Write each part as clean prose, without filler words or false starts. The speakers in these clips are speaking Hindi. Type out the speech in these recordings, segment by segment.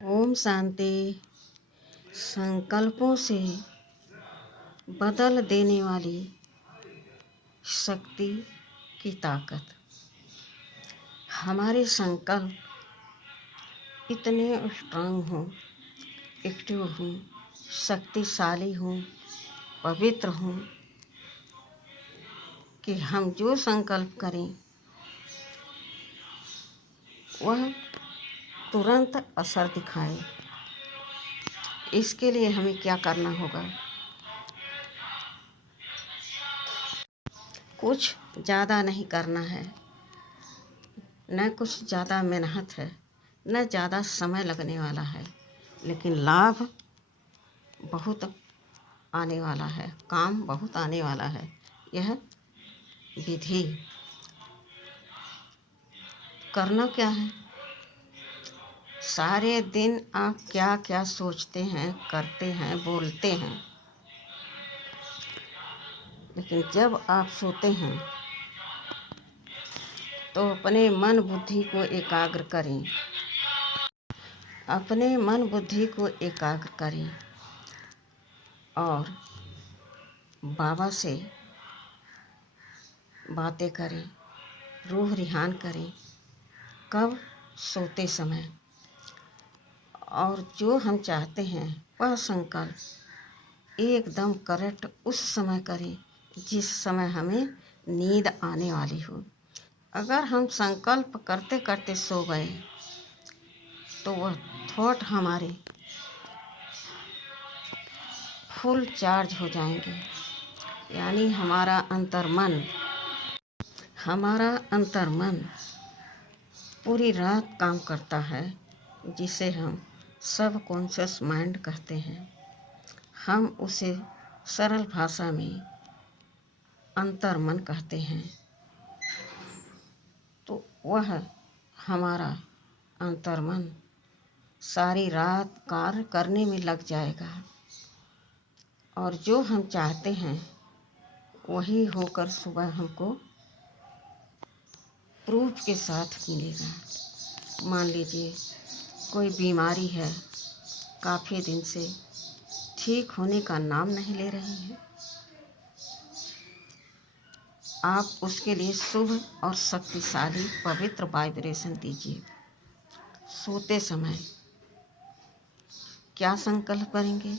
ओम शांति। संकल्पों से बदल देने वाली शक्ति की ताकत। हमारे संकल्प इतने स्ट्रांग हों, एक्टिव हों, शक्तिशाली हों, पवित्र हों कि हम जो संकल्प करें वह तुरंत असर दिखाए। इसके लिए हमें क्या करना होगा? कुछ ज़्यादा नहीं करना है, न कुछ ज़्यादा मेहनत है, न ज़्यादा समय लगने वाला है, लेकिन लाभ बहुत आने वाला है, काम बहुत आने वाला है। यह विधि करना क्या है? सारे दिन आप क्या क्या सोचते हैं, करते हैं, बोलते हैं, लेकिन जब आप सोते हैं तो अपने मन बुद्धि को एकाग्र करें। अपने मन बुद्धि को एकाग्र करें और बाबा से बातें करें, रूह रिहान करें। कब? सोते समय। और जो हम चाहते हैं वह संकल्प एकदम करेक्ट उस समय करें जिस समय हमें नींद आने वाली हो। अगर हम संकल्प करते करते सो गए तो वह थॉट हमारे फुल चार्ज हो जाएंगे, यानी हमारा अंतर्मन पूरी रात काम करता है, जिसे हम सब कॉन्शियस माइंड कहते हैं। हम उसे सरल भाषा में अंतर्मन कहते हैं। तो वह हमारा अंतर्मन सारी रात कार्य करने में लग जाएगा और जो हम चाहते हैं वही होकर सुबह हमको प्रूफ के साथ मिलेगा। मान लीजिए कोई बीमारी है, काफ़ी दिन से ठीक होने का नाम नहीं ले रही है, आप उसके लिए शुभ और शक्तिशाली पवित्र वाइब्रेशन दीजिए। सोते समय क्या संकल्प करेंगे?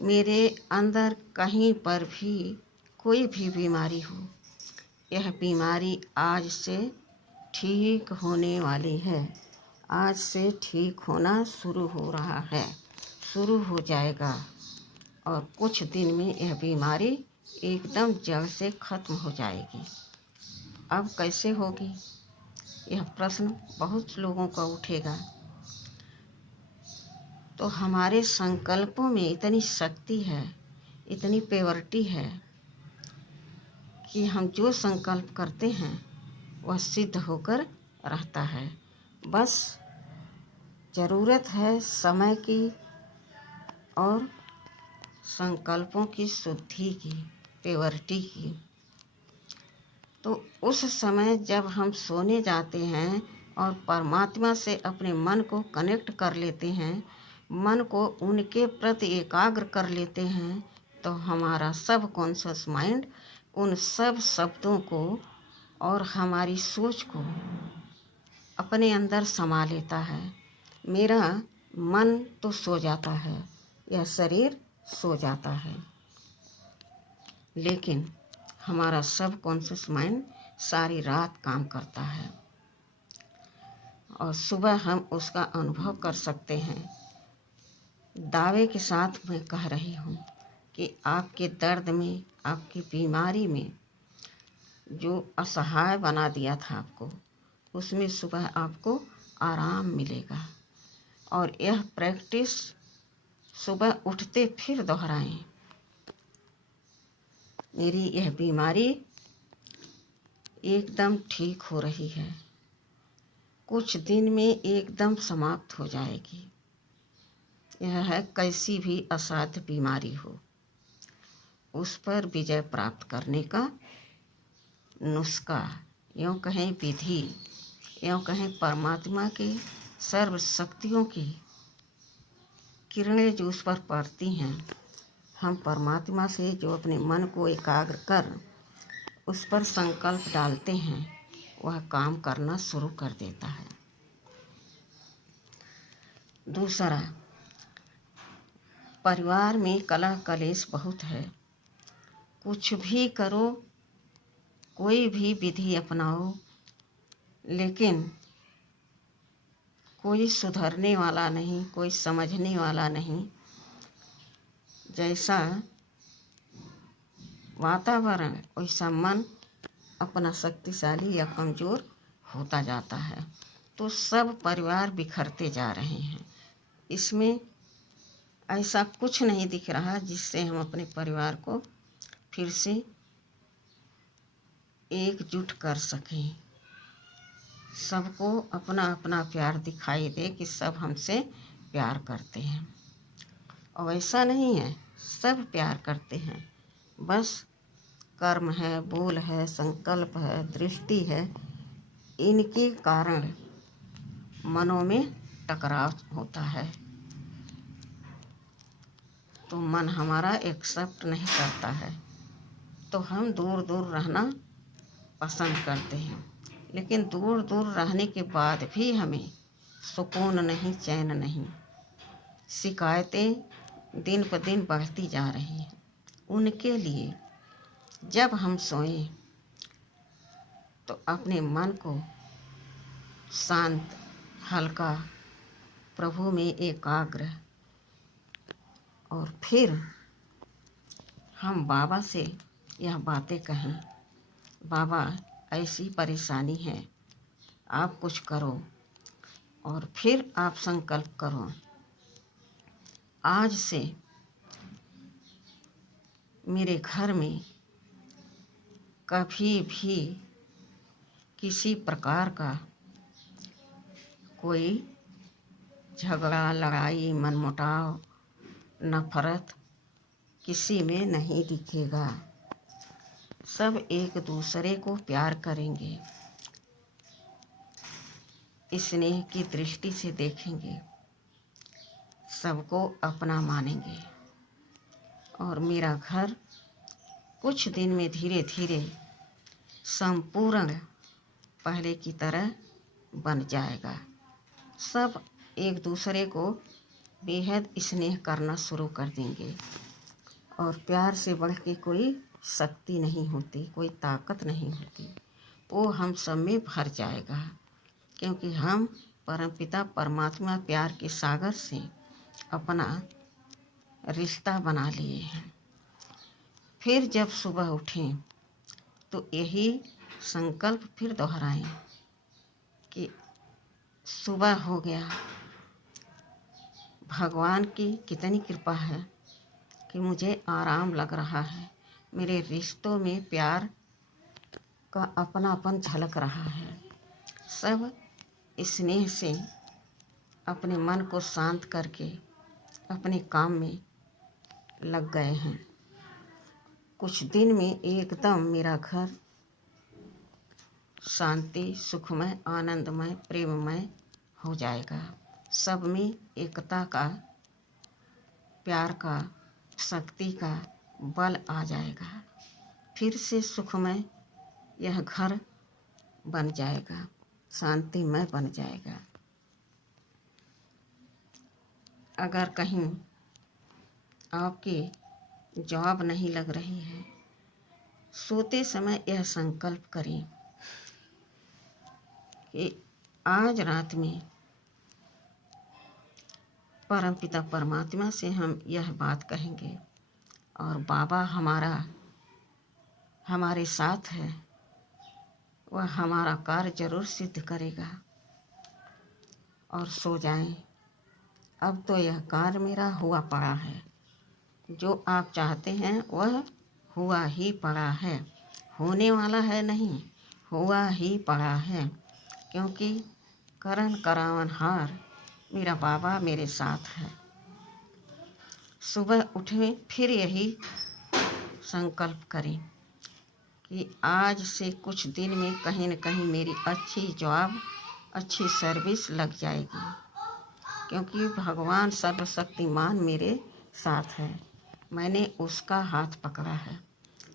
मेरे अंदर कहीं पर भी कोई भी बीमारी हो, यह बीमारी आज से ठीक होने वाली है। आज से ठीक होना शुरू हो रहा है, शुरू हो जाएगा और कुछ दिन में यह बीमारी एकदम जड़ से खत्म हो जाएगी। अब कैसे होगी? यह प्रश्न बहुत लोगों का उठेगा। तो हमारे संकल्पों में इतनी शक्ति है, इतनी प्योरिटी है कि हम जो संकल्प करते हैं वह सिद्ध होकर रहता है। बस ज़रूरत है समय की और संकल्पों की शुद्धि की, प्योरिटी की। तो उस समय जब हम सोने जाते हैं और परमात्मा से अपने मन को कनेक्ट कर लेते हैं, मन को उनके प्रति एकाग्र कर लेते हैं, तो हमारा सब कॉन्शियस माइंड उन सब शब्दों को और हमारी सोच को अपने अंदर समा लेता है। मेरा मन तो सो जाता है, यह शरीर सो जाता है, लेकिन हमारा सब कॉन्शियस माइंड सारी रात काम करता है और सुबह हम उसका अनुभव कर सकते हैं। दावे के साथ मैं कह रही हूँ कि आपके दर्द में, आपकी बीमारी में जो असहाय बना दिया था आपको, उसमें सुबह आपको आराम मिलेगा। और यह प्रैक्टिस सुबह उठते फिर दोहराएं। मेरी यह बीमारी एकदम ठीक हो रही है, कुछ दिन में एकदम समाप्त हो जाएगी। यह है कैसी भी असाध्य बीमारी हो, उस पर विजय प्राप्त करने का नुस्खा, यूँ कहें विधि, यूँ कहें परमात्मा की सर्व शक्तियों की किरणें जो उस पर पड़ती हैं, हम परमात्मा से जो अपने मन को एकाग्र कर उस पर संकल्प डालते हैं, वह काम करना शुरू कर देता है। दूसरा, परिवार में कलह कलेश बहुत है। कुछ भी करो, कोई भी विधि अपनाओ, लेकिन कोई सुधरने वाला नहीं, कोई समझने वाला नहीं। जैसा वातावरण वैसा मन अपना शक्तिशाली या कमज़ोर होता जाता है। तो सब परिवार बिखरते जा रहे हैं। इसमें ऐसा कुछ नहीं दिख रहा जिससे हम अपने परिवार को फिर से एकजुट कर सकें। सबको अपना अपना प्यार दिखाई दे कि सब हमसे प्यार करते हैं। और ऐसा नहीं है, सब प्यार करते हैं, बस कर्म है, बोल है, संकल्प है, दृष्टि है, इनके कारण मनों में टकराव होता है। तो मन हमारा एक्सेप्ट नहीं करता है, तो हम दूर दूर रहना पसंद करते हैं। लेकिन दूर दूर रहने के बाद भी हमें सुकून नहीं, चैन नहीं। शिकायतें दिन पर दिन बढ़ती जा रही हैं। उनके लिए जब हम सोएं तो अपने मन को शांत, हल्का, प्रभु में एकाग्र, और फिर हम बाबा से यह बातें कहें, बाबा ऐसी परेशानी है, आप कुछ करो। और फिर आप संकल्प करो, आज से मेरे घर में कभी भी किसी प्रकार का कोई झगड़ा, लड़ाई, मनमुटाव, नफरत किसी में नहीं दिखेगा। सब एक दूसरे को प्यार करेंगे, स्नेह की दृष्टि से देखेंगे, सबको अपना मानेंगे। और मेरा घर कुछ दिन में धीरे धीरे संपूर्ण पहले की तरह बन जाएगा। सब एक दूसरे को बेहद स्नेह करना शुरू कर देंगे। और प्यार से बढ़ के कोई शक्ति नहीं होती, कोई ताकत नहीं होती, वो हम सब में भर जाएगा। क्योंकि हम परमपिता परमात्मा प्यार के सागर से अपना रिश्ता बना लिए हैं। फिर जब सुबह उठें तो यही संकल्प फिर दोहराएं कि सुबह हो गया, भगवान की कितनी कृपा है कि मुझे आराम लग रहा है, मेरे रिश्तों में प्यार का अपनापन झलक रहा है। सब स्नेह से अपने मन को शांत करके अपने काम में लग गए हैं। कुछ दिन में एकदम मेरा घर शांति, सुखमय, आनंदमय, प्रेममय हो जाएगा। सब में एकता का, प्यार का, शक्ति का बल आ जाएगा। फिर से सुखमय यह घर बन जाएगा, शांतिमय बन जाएगा। अगर कहीं आपकी जॉब नहीं लग रही है, सोते समय यह संकल्प करें कि आज रात में परमपिता परमात्मा से हम यह बात कहेंगे और बाबा हमारे साथ है, वह हमारा कार्य जरूर सिद्ध करेगा। और सो जाएं। अब तो यह कार्य मेरा हुआ पड़ा है, जो आप चाहते हैं वह हुआ ही पड़ा है, होने वाला है नहीं, हुआ ही पड़ा है। क्योंकि करन करावनहार मेरा बाबा मेरे साथ है। सुबह उठें फिर यही संकल्प करें कि आज से कुछ दिन में कहीं न कहीं मेरी अच्छी जॉब, अच्छी सर्विस लग जाएगी, क्योंकि भगवान सर्वशक्तिमान मेरे साथ है। मैंने उसका हाथ पकड़ा है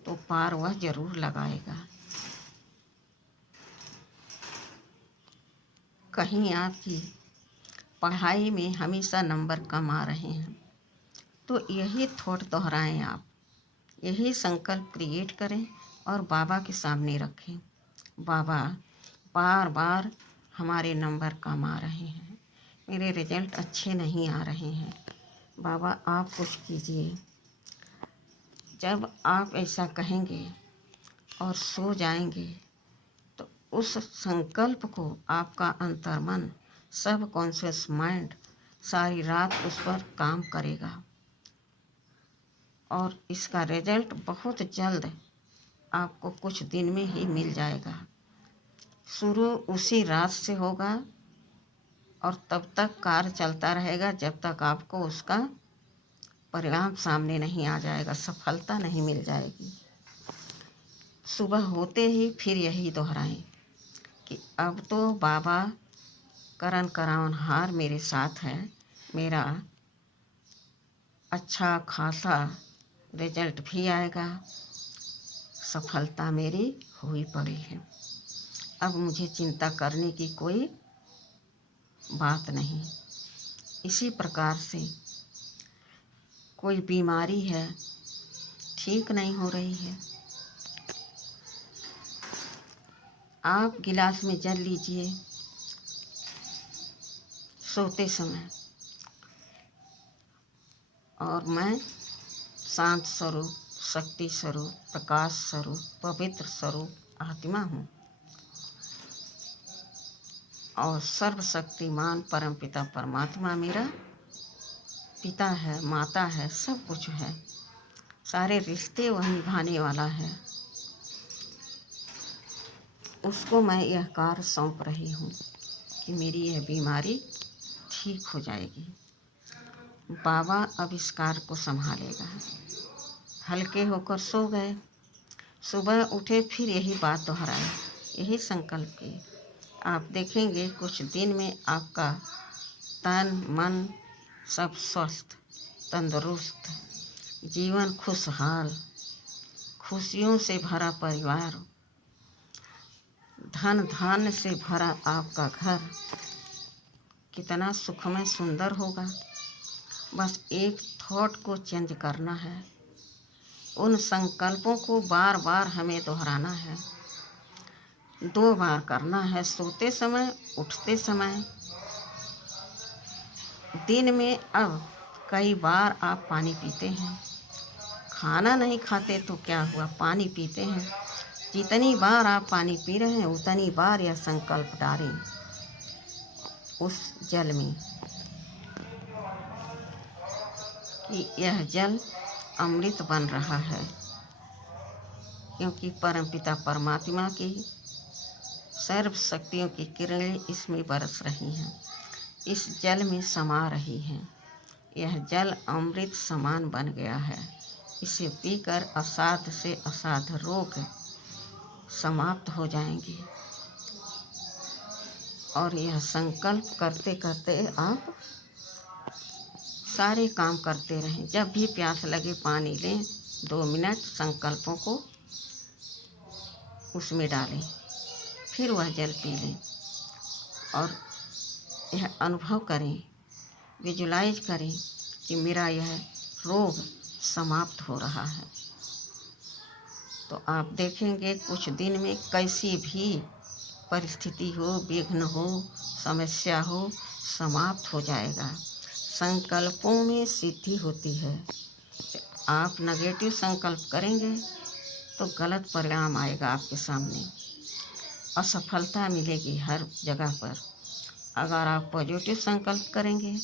तो पार वह जरूर लगाएगा। कहीं आपकी पढ़ाई में हमेशा नंबर कम आ रहे हैं तो यही थॉट दोहराएं आप, यही संकल्प क्रिएट करें और बाबा के सामने रखें। बाबा, बार बार हमारे नंबर कम आ रहे हैं, मेरे रिजल्ट अच्छे नहीं आ रहे हैं, बाबा आप कुछ कीजिए। जब आप ऐसा कहेंगे और सो जाएंगे तो उस संकल्प को आपका अंतर्मन, सब कॉन्शियस माइंड सारी रात उस पर काम करेगा और इसका रिजल्ट बहुत जल्द आपको कुछ दिन में ही मिल जाएगा। शुरू उसी रात से होगा और तब तक कार्य चलता रहेगा जब तक आपको उसका परिणाम सामने नहीं आ जाएगा, सफलता नहीं मिल जाएगी। सुबह होते ही फिर यही दोहराएं कि अब तो बाबा करण करावनहार मेरे साथ है, मेरा अच्छा खासा रिजल्ट भी आएगा, सफलता मेरी हुई पड़ी है, अब मुझे चिंता करने की कोई बात नहीं। इसी प्रकार से कोई बीमारी है, ठीक नहीं हो रही है, आप गिलास में जल लीजिए सोते समय और मैं शांत स्वरूप, शक्ति स्वरूप, प्रकाश स्वरूप, पवित्र स्वरूप आत्मा हूँ और सर्वशक्तिमान परमपिता परमात्मा मेरा पिता है, माता है, सब कुछ है, सारे रिश्ते वह निभाने वाला है। उसको मैं यह कार्य सौंप रही हूँ कि मेरी यह बीमारी ठीक हो जाएगी। बाबा अब इस कार्य को संभालेगा। हल्के होकर सो गए, सुबह उठे फिर यही बात दोहराई, यही संकल्प किए। आप देखेंगे कुछ दिन में आपका तन मन सब स्वस्थ, तंदुरुस्त, जीवन खुशहाल, खुशियों से भरा परिवार, धन धान्य से भरा आपका घर कितना सुखमय सुंदर होगा। बस एक थॉट को चेंज करना है, उन संकल्पों को बार बार हमें दोहराना है, 2 बार करना है, सोते समय, उठते समय। दिन में अब कई बार आप पानी पीते हैं, खाना नहीं खाते तो क्या हुआ, पानी पीते हैं। जितनी बार आप पानी पी रहे हैं उतनी बार यह संकल्प डालें उस जल में कि यह जल अमृत बन रहा है, क्योंकि परमपिता परमात्मा की सर्व शक्तियों की किरणें इसमें बरस रही हैं, इस जल में समा रही हैं। यह जल अमृत समान बन गया है। इसे पीकर असाध्य से असाध्य रोग समाप्त हो जाएंगे। और यह संकल्प करते करते आप सारे काम करते रहें। जब भी प्यास लगे पानी लें, 2 मिनट संकल्पों को उसमें डालें, फिर वह जल पी लें और यह अनुभव करें, विजुलाइज करें कि मेरा यह रोग समाप्त हो रहा है। तो आप देखेंगे कुछ दिन में कैसी भी परिस्थिति हो, विघ्न हो, समस्या हो, समाप्त हो जाएगा। संकल्पों में सिद्धि होती है। आप नेगेटिव संकल्प करेंगे तो गलत परिणाम आएगा आपके सामने, असफलता मिलेगी हर जगह पर। अगर आप पॉजिटिव संकल्प करेंगे,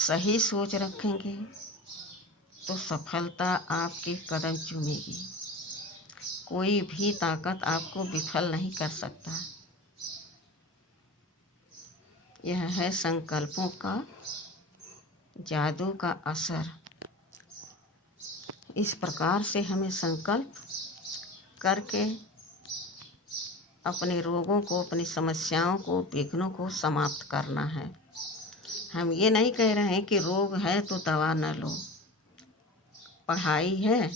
सही सोच रखेंगे तो सफलता आपके कदम चूमेगी। कोई भी ताकत आपको विफल नहीं कर सकता। यह है संकल्पों का जादू का असर। इस प्रकार से हमें संकल्प करके अपने रोगों को, अपनी समस्याओं को, विघ्नों को समाप्त करना है। हम ये नहीं कह रहे हैं कि रोग है तो दवा न लो, पढ़ाई है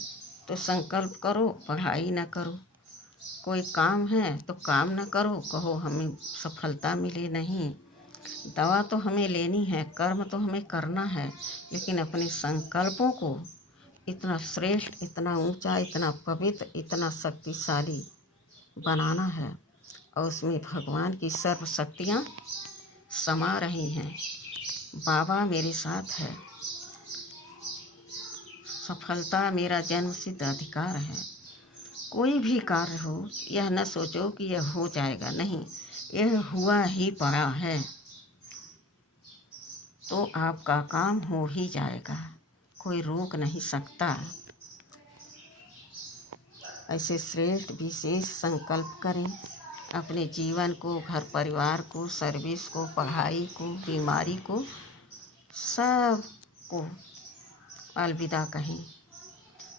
तो संकल्प करो पढ़ाई न करो, कोई काम है तो काम न करो कहो हमें सफलता मिले नहीं। दवा तो हमें लेनी है, कर्म तो हमें करना है, लेकिन अपने संकल्पों को इतना श्रेष्ठ, इतना ऊंचा, इतना पवित्र, इतना शक्तिशाली बनाना है, और उसमें भगवान की सर्व शक्तियाँ समा रही हैं। बाबा मेरे साथ है, सफलता मेरा जन्मसिद्ध अधिकार है। कोई भी कार्य हो, यह न सोचो कि यह हो जाएगा, नहीं, यह हुआ ही पड़ा है, तो आपका काम हो ही जाएगा, कोई रोक नहीं सकता। ऐसे श्रेष्ठ विशेष संकल्प करें, अपने जीवन को, घर परिवार को, सर्विस को, पढ़ाई को, बीमारी को, सब को अलविदा कहें,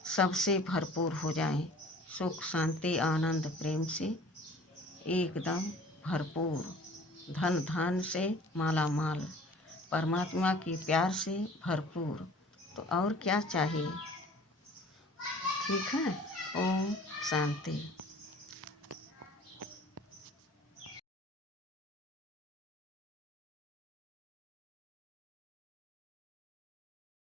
सबसे भरपूर हो जाएं, सुख शांति आनंद प्रेम से एकदम भरपूर, धन धान से माला माल, परमात्मा के प्यार से भरपूर, तो और क्या चाहिए। ठीक है। ओम शांति।